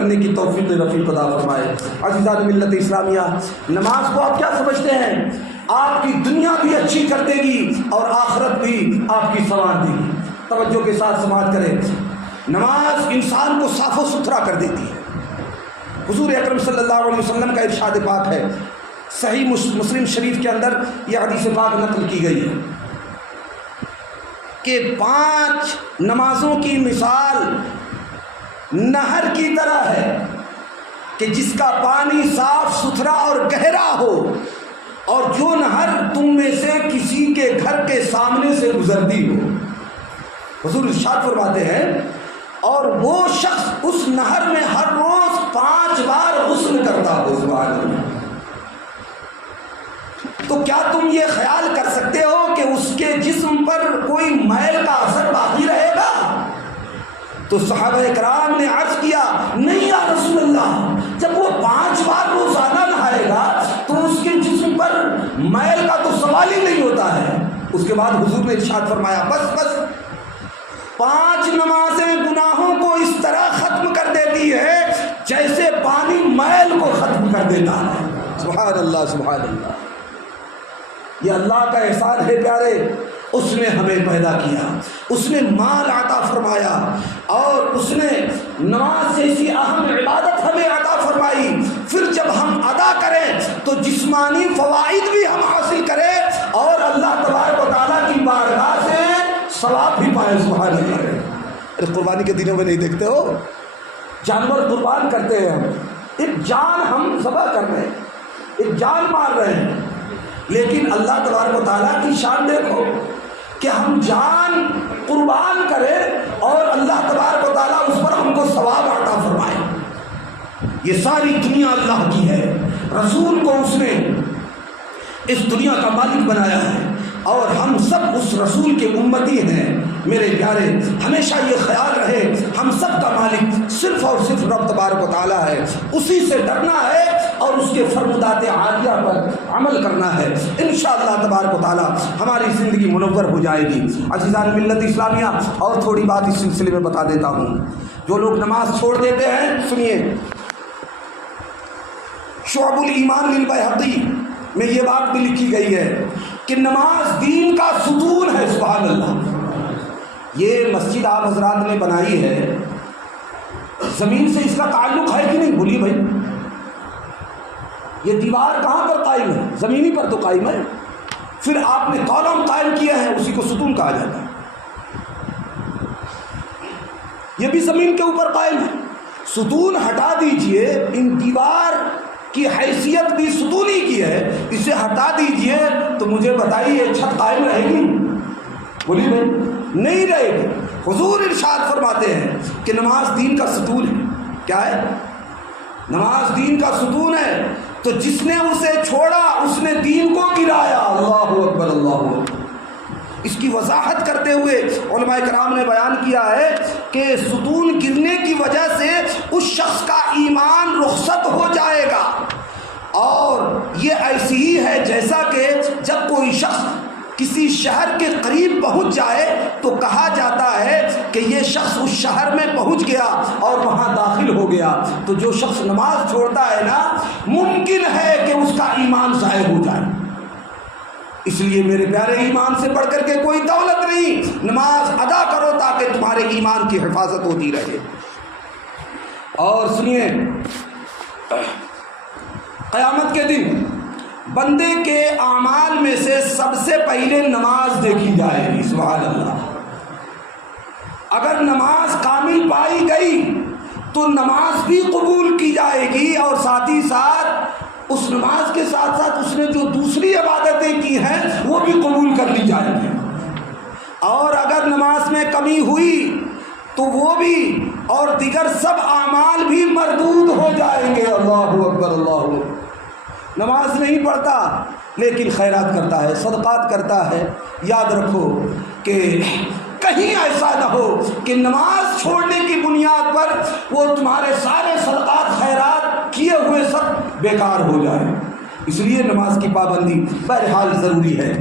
کرنے کی توفیق رفیق عطا فرمائے۔ عزیزان ملت اسلامیہ، نماز کو آپ کیا سمجھتے ہیں؟ آپ کی دنیا بھی اچھی کر دے گی اور آخرت بھی آپ کی سنوار دے گی۔ توجہ کے ساتھ سماعت کریں، نماز انسان کو صاف و ستھرا کر دیتی ہے۔ حضور اکرم صلی اللہ علیہ وسلم کا ارشاد پاک ہے، صحیح مسلم شریف کے اندر یہ حدیث پاک نقل کی گئی ہے کہ 5 نمازوں کی مثال نہر کی طرح ہے کہ جس کا پانی صاف ستھرا اور گہرا ہو، اور جو نہر تم میں سے کسی کے گھر کے سامنے سے گزرتی ہو۔ حضور ارشاد فرماتے ہیں، اور وہ شخص اس نہر میں ہر روز 5 بار غسل کرتا ہو۔ سبحان اللہ۔ تو کیا تم یہ خیال کر سکتے ہو کہ اس کے جسم پر کوئی میل کا اثر باقی رہے گا؟ تو صحابہ کرام نے عرض کیا، نہیں یا رسول اللہ، جب وہ 5 بار روزانہ نہائے گا تو اس کے جسم پر میل کا تو سوال ہی نہیں ہوتا ہے۔ اس کے بعد حضور نے ارشاد فرمایا، بس 5 نمازیں گناہوں کو اس طرح ختم کر دیتی ہے جیسے پانی میل کو ختم کر دیتا ہے۔ سبحان اللہ، سبحان اللہ۔ یہ اللہ کا احسان ہے پیارے، اس نے ہمیں پیدا کیا، اس نے مال عطا فرمایا، اور اس نے نماز جیسی اہم عبادت ہمیں عطا فرمائی۔ پھر جب ہم ادا کریں تو جسمانی فوائد بھی ہم حاصل کریں اور اللہ تبارک و تعالیٰ کی بارگاہ سے ثواب بھی پائے۔ سبحان اللہ۔ قربانی کے دنوں میں نہیں دیکھتے ہو، جانور قربان کرتے ہیں، ہم ایک جان ہم ذبح کر رہے ہیں، ایک جان مار رہے ہیں، لیکن اللہ تبارک و تعالیٰ کی شان دیکھو کہ ہم جان قربان کریں اور اللہ تبارک و تعالیٰ اس پر ہم کو ثواب عطا فرمائے۔ یہ ساری دنیا اللہ کی ہے، رسول کو اس نے اس دنیا کا مالک بنایا ہے، اور ہم سب اس رسول کے امتی ہیں۔ میرے پیارے، ہمیشہ یہ خیال رہے، ہم سب کا مالک صرف اور صرف رب تبارک و تعالیٰ ہے، اسی سے ڈرنا ہے اور اس کے فرمودات عالیہ پر عمل کرنا ہے۔ انشاءاللہ تبارک و تعالیٰ ہماری زندگی منور ہو جائے گی۔ عزیزان ملت اسلامیہ، اور تھوڑی بات اس سلسلے میں بتا دیتا ہوں۔ جو لوگ نماز چھوڑ دیتے ہیں، سنیے، شعب الایمان للبیہقی میں یہ بات بھی لکھی گئی ہے کہ نماز دین کا ستون ہے۔ سبحان اللہ۔ یہ مسجد آپ حضرات نے بنائی ہے، زمین سے اس کا تعلق ہے کہ نہیں؟ بولیے بھائی، یہ دیوار کہاں پر قائم ہے؟ زمینی پر تو قائم ہے۔ پھر آپ نے کالم قائم کیا ہے، اسی کو ستون کہا جاتا ہے۔ یہ بھی زمین کے اوپر قائم ہے۔ ستون ہٹا دیجئے، ان دیوار کی حیثیت بھی ستونی کی ہے، اسے ہٹا دیجئے تو مجھے بتائیے چھت قائم رہے گی؟ بولیے بھائی، نہیں رہے گی۔ حضور ارشاد فرماتے ہیں کہ نماز دین کا ستون ہے۔ کیا ہے؟ نماز دین کا ستون ہے، تو جس نے اسے چھوڑا اس نے دین کو گرایا۔ اللہ اکبر، اللہ اکبر۔ اس کی وضاحت کرتے ہوئے علماء کرام نے بیان کیا ہے کہ ستون گرنے کی وجہ سے اس شخص کا ایمان رخصت ہو جائے گا، اور یہ ایسی ہی ہے جیسا کہ جب کوئی شخص کسی شہر کے قریب پہنچ جائے تو کہا جاتا ہے کہ یہ شخص اس شہر میں پہنچ گیا اور وہاں داخل ہو گیا۔ تو جو شخص نماز چھوڑتا ہے نا، ممکن ہے کہ اس کا ایمان ضائع ہو جائے۔ اس لیے میرے پیارے، ایمان سے بڑھ کر کے کوئی دولت نہیں۔ نماز ادا کرو تاکہ تمہارے ایمان کی حفاظت ہوتی رہے۔ اور سنیے، قیامت کے دن بندے کے اعمال میں سے سب سے پہلے نماز دیکھی جائے گی۔ سبحان اللہ۔ اگر نماز کامل پائی گئی تو نماز بھی قبول کی جائے گی، اور ساتھ ہی ساتھ اس نماز کے ساتھ ساتھ اس نے جو دوسری عبادتیں کی ہیں وہ بھی قبول کر لی جائیں گی۔ اور اگر نماز میں کمی ہوئی تو وہ بھی، اور دیگر سب اعمال بھی مردود ہو جائیں گے۔ اللہ اکبر، اللہ اکبر۔ نماز نہیں پڑھتا لیکن خیرات کرتا ہے، صدقات کرتا ہے، یاد رکھو کہ کہیں ایسا نہ ہو کہ نماز چھوڑنے کی بنیاد پر وہ تمہارے سارے صدقات خیرات کیے ہوئے سب بیکار ہو جائیں۔ اس لیے نماز کی پابندی بہرحال ضروری ہے۔